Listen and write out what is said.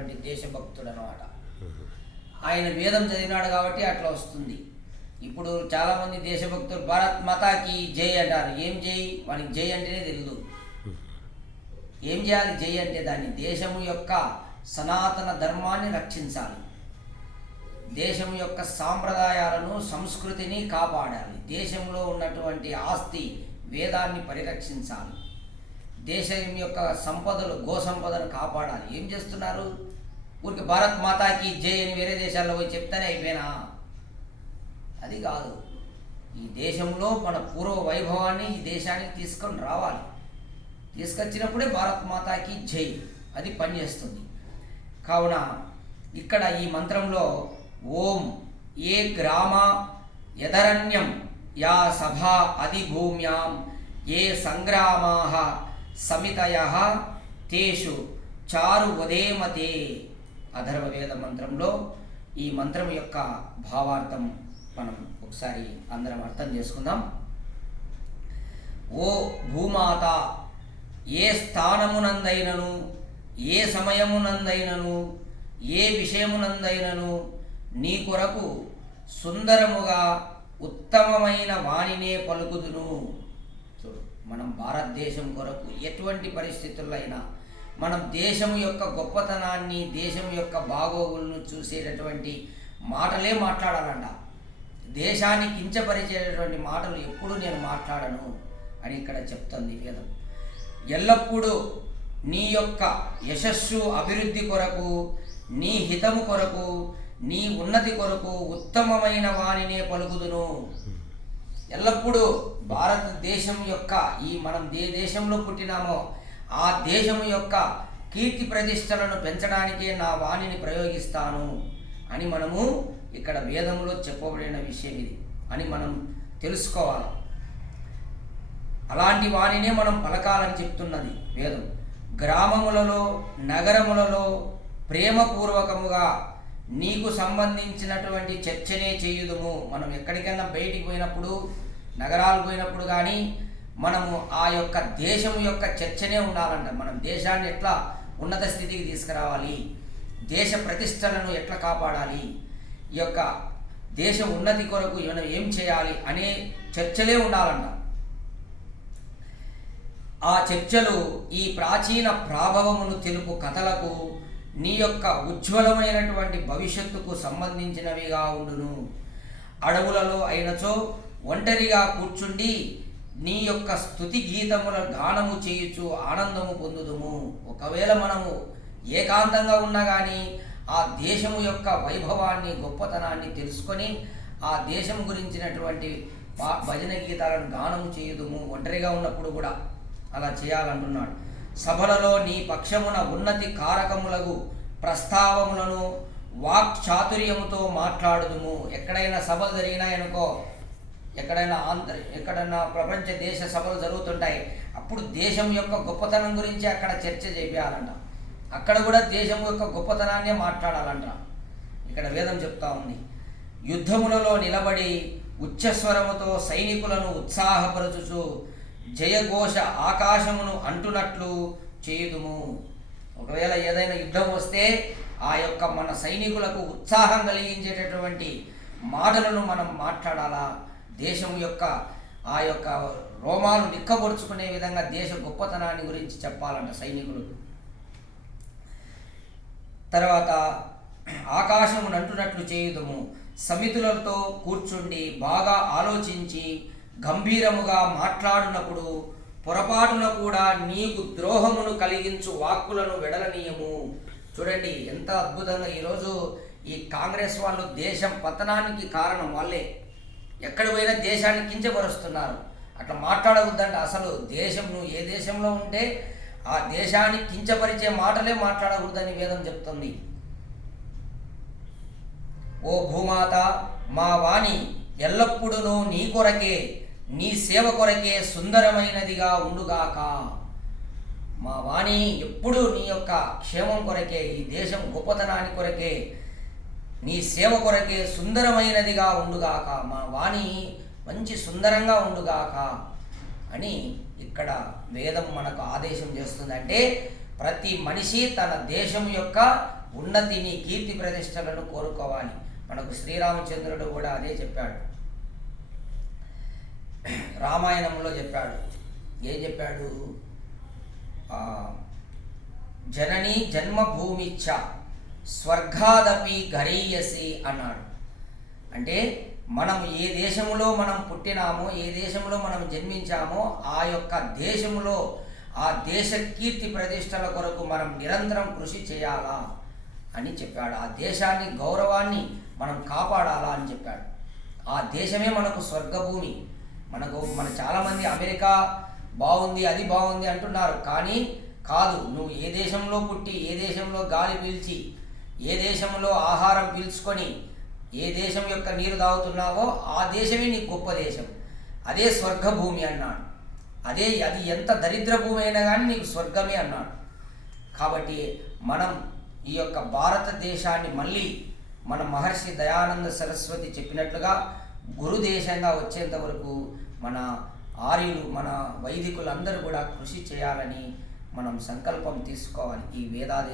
ఉన్నటువంటి దేశభక్తుడు అనమాట ఆయన వేదం చదివినాడు కాబట్టి అట్లా వస్తుంది. ఇప్పుడు చాలామంది దేశభక్తులు భారత్ మాతాకి జై అంటారు. ఏం జై? వానికి జై అంటేనే తెలియదు ఏం చేయాలి? జై అంటే దాన్ని దేశము యొక్క సనాతన ధర్మాన్ని రక్షించాలి. దేశం యొక్క సాంప్రదాయాలను సంస్కృతిని కాపాడాలి. దేశంలో ఉన్నటువంటి ఆస్తి వేదాన్ని పరిరక్షించాలి. దేశం యొక్క సంపదలు గో సంపదను కాపాడాలి. ఏం చేస్తున్నారు? ఊరికి భారత్ మాతాకి జై అని వేరే దేశాల్లో పోయి చెప్తానే అయిపోయినా? అది కాదు. ఈ దేశంలో మన పూర్వ వైభవాన్ని ఈ దేశానికి తీసుకొని రావాలి. తీసుకొచ్చినప్పుడే భారత్ మాతాకి జై. అది పనిచేస్తుంది కావున ఇక్కడ ఈ మంత్రంలో ఓం ఏ గ్రామ యదరణ్యం యా సభ అధిభూమ్యాం ఏ సంగ్రామా సమితయ తేషు చారు ఉదయమతే అధర్వ వేద మంత్రంలో ఈ మంత్రం యొక్క భావార్థం మనం ఒకసారి అందరం అర్థం చేసుకుందాం. ఓ భూమాత ఏ స్థానమునందైనను ఏ సమయమునందైనను ఏ విషయమునందైనను నీ కొరకు సుందరముగా ఉత్తమమైన వాణినే పలుకుదును. మనం భారతదేశం కొరకు ఎటువంటి పరిస్థితుల్లో అయినా మనం దేశం యొక్క గొప్పతనాన్ని దేశం యొక్క బాగోగులను చూసేటటువంటి మాటలే మాట్లాడాలంట. దేశాన్ని కించపరిచేటటువంటి మాటలు ఎప్పుడు నేను మాట్లాడను అని ఇక్కడ చెప్తుంది వేదం. ఎల్లప్పుడూ నీ యొక్క యశస్సు అభివృద్ధి కొరకు నీ హితము కొరకు నీ ఉన్నతి కొరకు ఉత్తమమైన వాణినే పలుకుదును. ఎల్లప్పుడూ భారతదేశం యొక్క ఈ మనం ఏ దేశంలో పుట్టినామో ఆ దేశము యొక్క కీర్తి ప్రతిష్టలను పెంచడానికే నా వాణిని ప్రయోగిస్తాను అని మనము ఇక్కడ వేదంలో చెప్పబడిన విషయం ఇది అని మనం తెలుసుకోవాలి. అలాంటి వాణినే మనం పలకాలని చెప్తున్నది వేదం. గ్రామములలో నగరములలో ప్రేమపూర్వకముగా నీకు సంబంధించినటువంటి చర్చనే చేయుదుము. మనం ఎక్కడికైనా బయటికి పోయినప్పుడు నగరాలు పోయినప్పుడు కానీ మనము ఆ యొక్క దేశం యొక్క చర్చనే ఉండాలంట. మనం దేశాన్ని ఎట్లా ఉన్నత స్థితికి తీసుకురావాలి? దేశ ప్రతిష్టలను ఎట్లా కాపాడాలి? ఈ యొక్క దేశ ఉన్నతి కొరకు మనం ఏం చేయాలి అనే చర్చలే ఉండాలంట. ఆ చర్చలు ఈ ప్రాచీన ప్రాభవమును తెలుపు కథలకు నీ యొక్క ఉజ్వలమైనటువంటి భవిష్యత్తుకు సంబంధించినవిగా ఉండును. అడవులలో అయినచో ఒంటరిగా కూర్చుండి నీ యొక్క స్థుతి గీతముల గానము చేయుచు ఆనందము పొందుదుము. ఒకవేళ మనము ఏకాంతంగా ఉన్నా కానీ ఆ దేశము యొక్క వైభవాన్ని గొప్పతనాన్ని తెలుసుకొని ఆ దేశం గురించినటువంటి భజన గీతాలను గానము చేయుదుము. ఒంటరిగా ఉన్నప్పుడు కూడా అలా చేయాలంటున్నాడు. సభలలో నీ పక్షమున ఉన్నతి కారకములకు ప్రస్తావములను వాక్ చాతుర్యముతో మాట్లాడుదుము. ఎక్కడైనా సభలు జరిగినాయనుకో ఎక్కడైనా ఆంధ్ర ఎక్కడైనా ప్రపంచ దేశ సభలు జరుగుతుంటాయి. అప్పుడు దేశం యొక్క గొప్పతనం గురించి అక్కడ చర్చ చేయాలంట. అక్కడ కూడా దేశం యొక్క గొప్పతనాన్నే మాట్లాడాలంట. ఇక్కడ వేదం చెప్తా ఉంది. యుద్ధములలో నిలబడి ఉచ్చస్వరముతో సైనికులను ఉత్సాహపరచుచు జయఘోష ఆకాశమును అంటున్నట్లు చేయుదుము. ఒకవేళ ఏదైనా యుద్ధం వస్తే ఆ యొక్క మన సైనికులకు ఉత్సాహం కలిగించేటటువంటి మాటలను మనం మాట్లాడాలా? దేశం యొక్క ఆ యొక్క రోమాలు నిక్కబొడుచుకునే విధంగా దేశ గొప్పతనాన్ని గురించి చెప్పాలంట సైనికులు. తర్వాత ఆకాశము నంటునట్లు చేయుదము. సమితులతో కూర్చుండి బాగా ఆలోచించి గంభీరముగా మాట్లాడినప్పుడు పొరపాటున కూడా నీకు ద్రోహమును కలిగించు వాక్కులను వెడలనీయము. చూడండి ఎంత అద్భుతంగా ఈరోజు ఈ కాంగ్రెస్ వాళ్ళు దేశం పతనానికి కారణం వాళ్ళే. ఎక్కడ పోయినా దేశాన్ని కించపరుస్తున్నారు. అట్లా మాట్లాడవద్దంటే అసలు దేశం నువ్వు ఏ దేశంలో ఉంటే ఆ దేశాన్ని కించపరిచే మాటలే మాట్లాడకూడదని వేదం చెప్తుంది. ఓ భూమాత మా వాణి ఎల్లప్పుడూ నీ కొరకే నీ సేవ కొరకే సుందరమైనదిగా ఉండుగాక. మా వాణి ఎప్పుడూ నీ యొక్క క్షేమం కొరకే ఈ దేశం గొప్పతనాన్ని కొరకే నీ సేవ కొరకే సుందరమైనదిగా ఉండుగాక మా వాణి మంచి సుందరంగా ఉండుగాక అని ఇక్కడ వేదం మనకు ఆదేశం చేస్తుందంటే ప్రతి మనిషి తన దేశం యొక్క ఉన్నతిని కీర్తి ప్రతిష్టలను కోరుకోవాలి. మనకు శ్రీరామచంద్రుడు కూడా అదే చెప్పాడు. రామాయణంలో చెప్పాడు. ఏం చెప్పాడు? జనని జన్మభూమిచ్చ స్వర్గాదపి గరీయసి అన్నాడు. అంటే మనం ఏ దేశంలో మనం పుట్టినామో ఏ దేశంలో మనం జన్మించామో ఆ యొక్క దేశంలో ఆ దేశ కీర్తి ప్రతిష్టల కొరకు మనం నిరంతరం కృషి చేయాలా అని చెప్పాడు. ఆ దేశాన్ని గౌరవాన్ని మనం కాపాడాలా అని చెప్పాడు. ఆ దేశమే మనకు స్వర్గభూమి. మనకు మన చాలామంది అమెరికా బాగుంది అది బాగుంది అంటున్నారు. కానీ కాదు నువ్వు ఏ దేశంలో పుట్టి ఏ దేశంలో గాలి పీల్చి ఏ దేశంలో ఆహారం పీల్చుకొని ఏ దేశం యొక్క నీరు తాగుతున్నావో ఆ దేశమే నీ గొప్ప దేశం. అదే స్వర్గభూమి అన్నాడు. అదే అది ఎంత దరిద్ర భూమి అయినా కానీ నీకు స్వర్గమే అన్నాడు. కాబట్టి మనం ఈ యొక్క భారతదేశాన్ని మళ్ళీ మన మహర్షి దయానంద సరస్వతి చెప్పినట్లుగా గురుదేశంగా వచ్చేంత వరకు మన ఆర్యులు మన వైదికులందరూ కూడా కృషి చేయాలని మనం సంకల్పం తీసుకోవాలి ఈ వేదాదే